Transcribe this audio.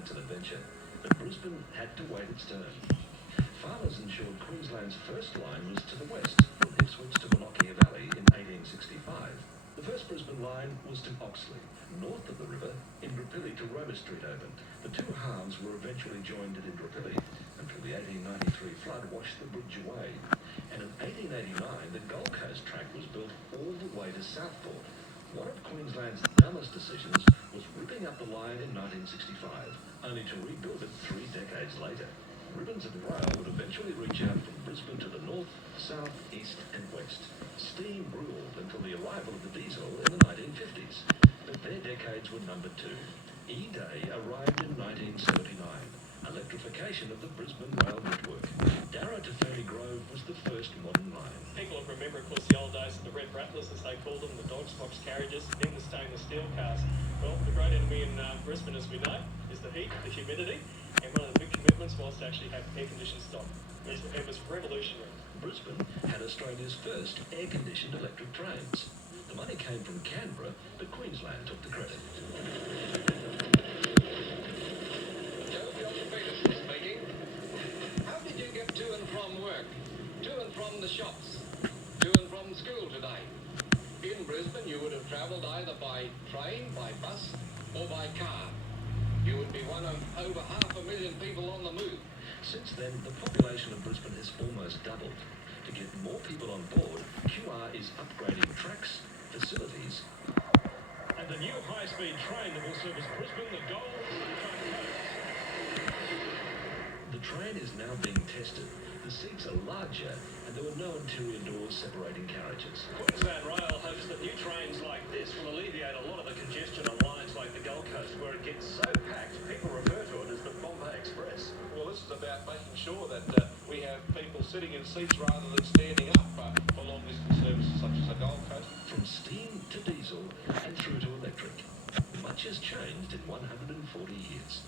romance and adventure, but Brisbane had to wait its turn. Farmers ensured Queensland's first line was to the west, from Ipswich to Wallachia Valley in 1865. The first Brisbane line was to Oxley, north of the river, Indooroopilly to Roma Street opened. The two halves were eventually joined at Indooroopilly until the 1893 flood washed the bridge away. And in 1889, the Gold Coast track was built all the way to Southport. One of Queensland's dumbest decisions was ripping up the line in 1965, only to rebuild it 3 decades later. Ribbons of rail would eventually reach out from Brisbane to the north, south, east and west. Steam ruled until the arrival of the diesel in the 1950s. But their decades were numbered too. E-Day arrived in 1979. Electrification of the Brisbane rail network. Darra to Ferny Grove was the first modern line. People will remember, of course, the old days of the red rattlers, as they called them, the dog's box carriages, then the stainless steel cars. Well, the great enemy in Brisbane, as we know, is the heat, the humidity, and one of the big commitments was to actually have air-conditioned stock. It was revolutionary. Brisbane had Australia's first air-conditioned electric trains. The money came from Canberra, but Queensland took the credit. How did you get to and from work, to and from the shops, to and from school today? In Brisbane, you would have travelled either by train, by bus, or by car. You would be one of over 500,000 people on the move. Since then, the population of Brisbane has almost doubled. To get more people on board, QR is upgrading tracks, facilities, And the new high-speed train that will service Brisbane, the Gold Coast. The train is now being tested. The seats are larger and there were no interior doors separating carriages. Queensland Rail hopes that new trains like this will alleviate a lot of the congestion on lines like the Gold Coast, where it gets so packed, people refer to it as the Bombay Express. Well, this is about making sure that we have people sitting in seats rather than standing up for long-distance services such as the Gold Coast. From steam to diesel and through to electric. Much has changed in 140 years.